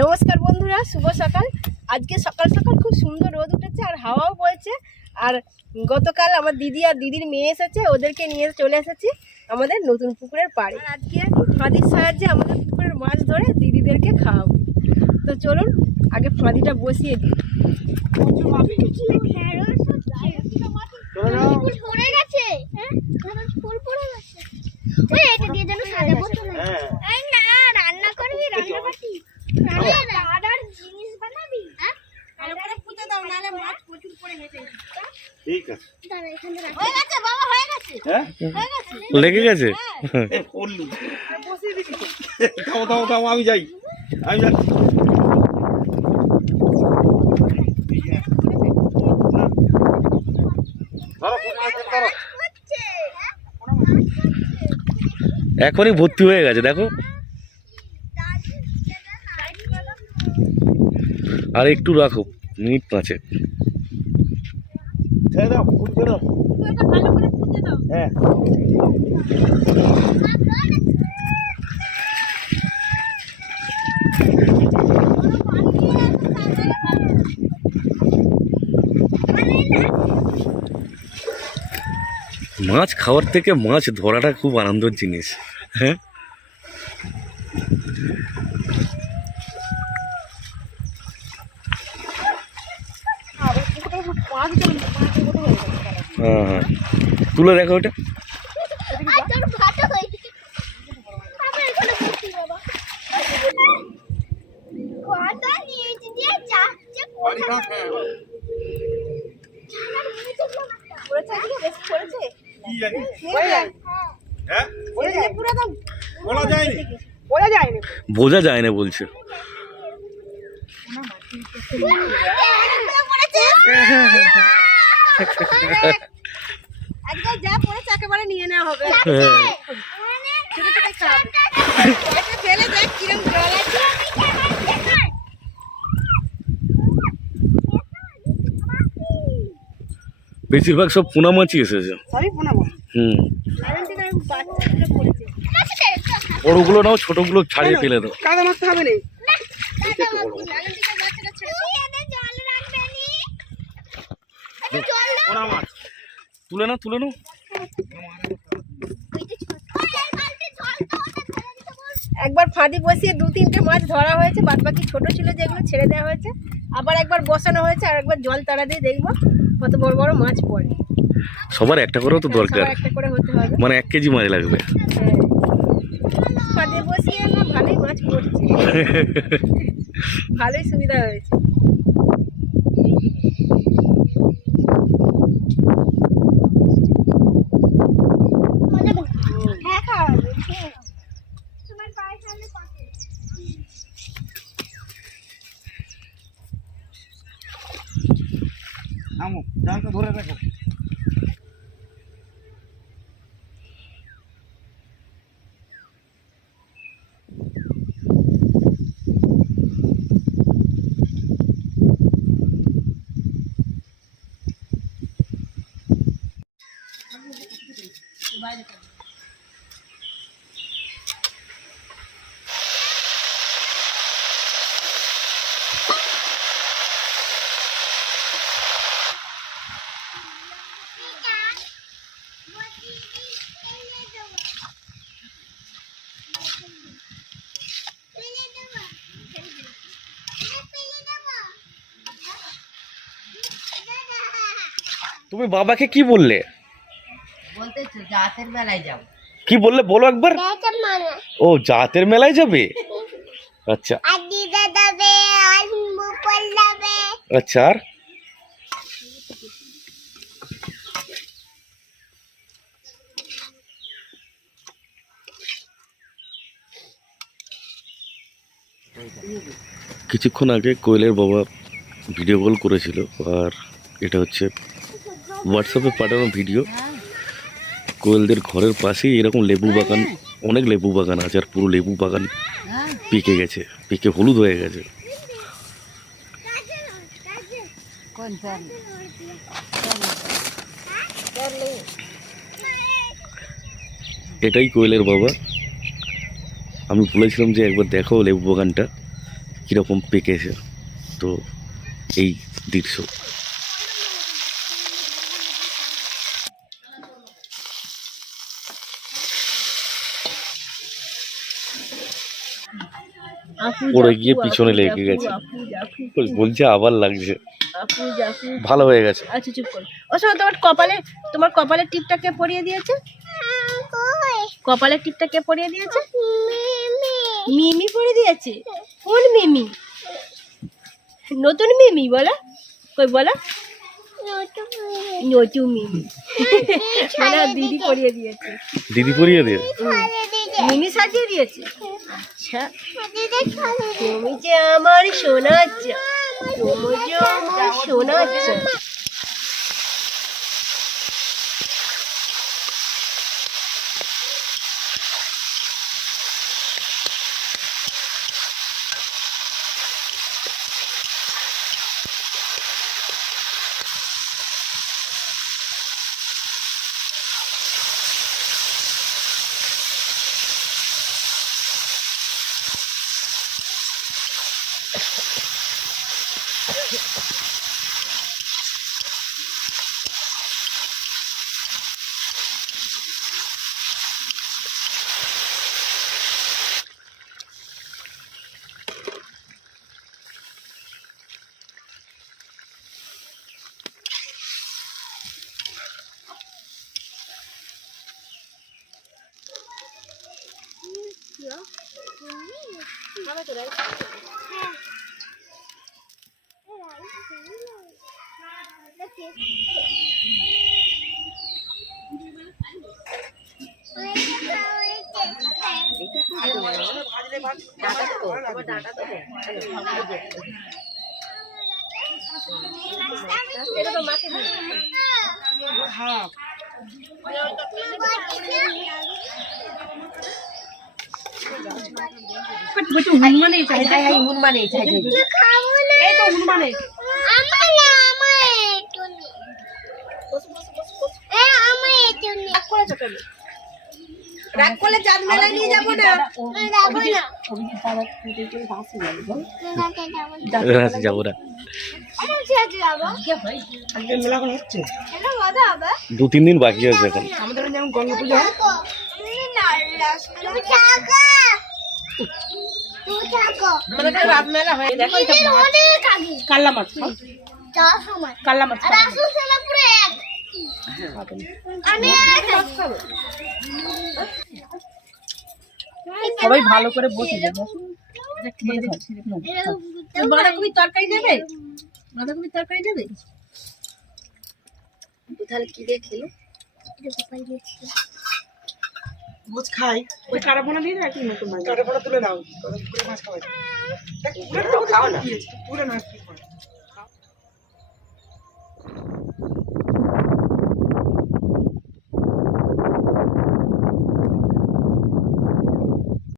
নমস্কার বন্ধুরা, শুভ সকাল। আজকে সকাল সকাল খুব সুন্দর রোদ উঠেছে আর হাওয়াও বইছে। আর গতকাল আমার দিদি আর দিদির মেয়ে এসেছে, ওদেরকে নিয়ে চলে এসেছি আমাদের নতুন পুকুরের পাড়ে। আজকে ফাঁদির সাহায্যে আমাদের পুকুরের মাছ ধরে দিদিদেরকে খাওয়াবো। তো চলুন আগে ফাঁদিটা বসিয়ে দিই। লেগে গেছে। আমি যাই। এখনই ভর্তি হয়ে গেছে, দেখো। আর একটু রাখো, মিনিট 5। হ্যাঁ, মাছ খাওয়ার থেকে মাছ ধরাটা খুব আনন্দের জিনিস। হ্যাঁ, হ্যাঁ হ্যাঁ, তুলে দেখো ওটা। বোঝা যায় না বলছে। যা পড়েছে একেবারে নিয়ে নেওয়া হবে। ফেলে দেখ কিরম জল আছে। বেশিরভাগ সব পোনা মাছই এসেছে। সবই পোনা মাছ। বড়গুলো নাও, ছোটগুলো ছাড়িয়ে ফেলে দাও। কাদা মারতে হবে না। তুলে নাও, তুলে নাও। একবার ফাঁদি বসিয়ে 2-3টে মাছ ধরা হয়েছে, বাদ বাকি ছোট ছিল যেগুলো ছেড়ে দেওয়া হয়েছে। আবার একবার বসানো হয়েছে, আর একবার জল তাড়া দিয়ে দেখবো কত বড় বড় মাছ পড়ে। সবার একটা করেও তো দরকার, একটা করে হতে হবে। মানে 1 কেজি মাছ লাগবে। ফাঁদে বসিয়ে না ভালোই মাছ পড়ছে। ভালোই সুবিধা হয়েছে। নামো, জালটা ধরে রাখো। তুমি বাবাকে কি বললে? বলতেছো জাতের মেলায় যাব। কি বললে বলো একবার। ও, জাতের মেলায় যাবে। আচ্ছা আচ্ছা, আর কিছুক্ষণ আগে কোয়েলের বাবা ভিডিও কল করেছিল, আর এটা হচ্ছে হোয়াটসঅ্যাপে পাঠানো ভিডিও। কোয়েলদের ঘরের পাশেই এরকম লেবু বাগান, অনেক লেবু বাগান আছে, আর পুরো লেবু বাগান পেকে গেছে, পেকে হলুদ হয়ে গেছে। এটাই কোয়েলের বাবা। আমি বলেছিলাম যে একবার দেখো লেবু বাগানটা, কীরকম পেকেছে। তো এই দৃশ্য পড়ে গিয়ে পিছনে লেগে গেছে, বলছে আবার লাগছে, ভালো হয়ে গেছে। আচ্ছা চুপ কর। ও শোনো, তোমার কপালের টিপটা কে পরিয়ে দিয়েছে? কপালের টিপটা কে পরিয়ে দিয়েছে? মিমি পরিয়ে দিয়েছে। কোন মিমি? নতুন মিমি বলো, কই বলো। নতুন মিমি মানে দিদি পরিয়ে দিয়েছে। দিদি পরিয়ে দিয়ে মিমি সাজিয়ে দিয়েছে। আচ্ছা, তুমি যে আমার সোনা চা, তুমি যে আমার সোনা চা। এটা তো মাকে দিই। হনুমানে চাই, হনুমানে চাই। এই তো হনুমানে। রাগ করলে চাঁদ মেলায় নিয়ে যাবো না। যাবো না, মেলাখন হচ্ছে 2-3 দিন বাকি আছে এখন। আমাদের যেমন গঙ্গা পূজা হয়। আমাদের এখানে রাত মেলা হয়। দেখো এটা মাছ, কাল্লা মাছ, কাল্লা মাছ। সবাই ভালো করে বসে যাবে। বাঁধাকপির তরকারি দেবে? বাঁধাকপির তরকারি দেবে? তাহলে কি দিয়ে খেলে? মাছ খাই, ওই কারাপোনা দিয়ে একটু নতুন মাছ। কাটা পড়া তুলে নাও, মাছ খাওয়াই। খাওয়া না পুরো না।